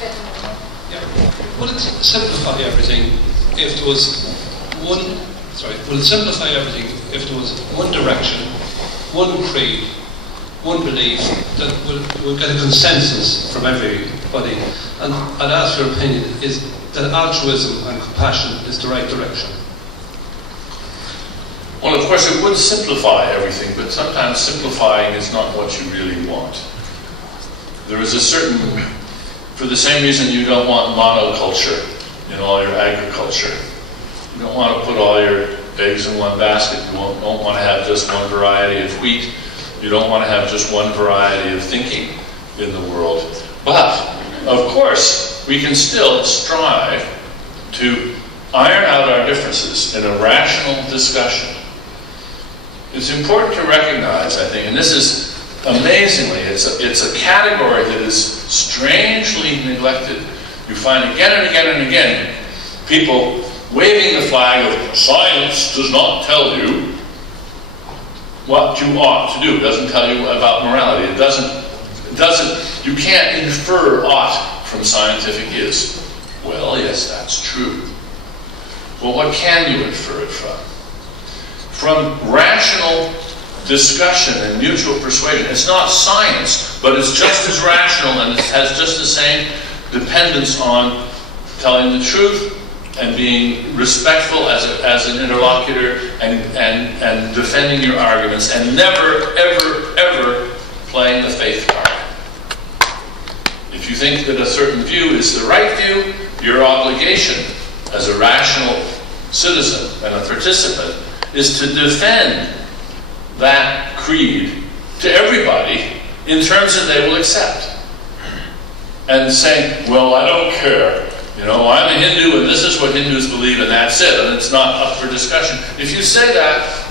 Yeah. Would it simplify everything if there was one? Sorry. Would it simplify everything if there was one direction, one creed, one belief that will get a consensus from everybody? And I'd ask your opinion: is that altruism and compassion is the right direction? Well, of course, it would simplify everything, but sometimes simplifying is not what you really want. There is a certain, for the same reason you don't want monoculture in all your agriculture. You don't want to put all your eggs in one basket. You don't want to have just one variety of wheat. You don't want to have just one variety of thinking in the world. But, of course, we can still strive to iron out our differences in a rational discussion. It's important to recognize, I think, and this is amazingly, it's a category that is strangely neglected. You find again and again and again people waving the flag of science does not tell you what you ought to do. It doesn't tell you about morality. It doesn't, you can't infer ought from scientific is. Well, yes, that's true. Well, what can you infer it from? From rational discussion and mutual persuasion. It's not science, but it's just as rational and it has just the same dependence on telling the truth and being respectful as an interlocutor and defending your arguments and never, ever, ever playing the faith card. If you think that a certain view is the right view, your obligation as a rational citizen and a participant is to defend that creed to everybody in terms that they will accept. And saying, well, I don't care. You know, I'm a Hindu and this is what Hindus believe and that's it, and it's not up for discussion. If you say that,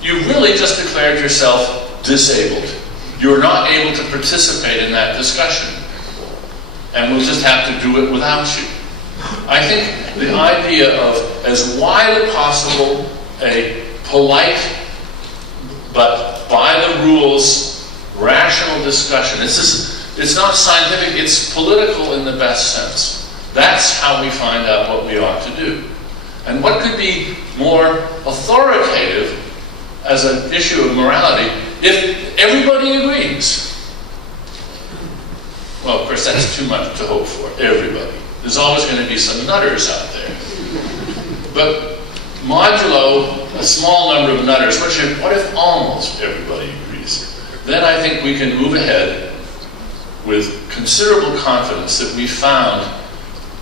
you've really just declared yourself disabled. You're not able to participate in that discussion. And we'll just have to do it without you. I think the idea of as wide as possible a polite but by the rules rational discussion. It's not scientific, it's political in the best sense. That's how we find out what we ought to do. And what could be more authoritative as an issue of morality if everybody agrees? Well, of course, that's too much to hope for, everybody. There's always going to be some nutters out there. But modulo a small number of nutters, what if almost everybody agrees? Then I think we can move ahead with considerable confidence that we found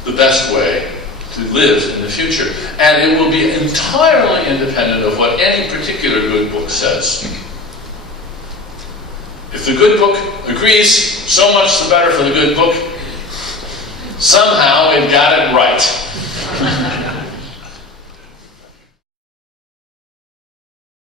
the best way to live in the future. And it will be entirely independent of what any particular good book says. If the good book agrees, so much the better for the good book. Somehow it got it right.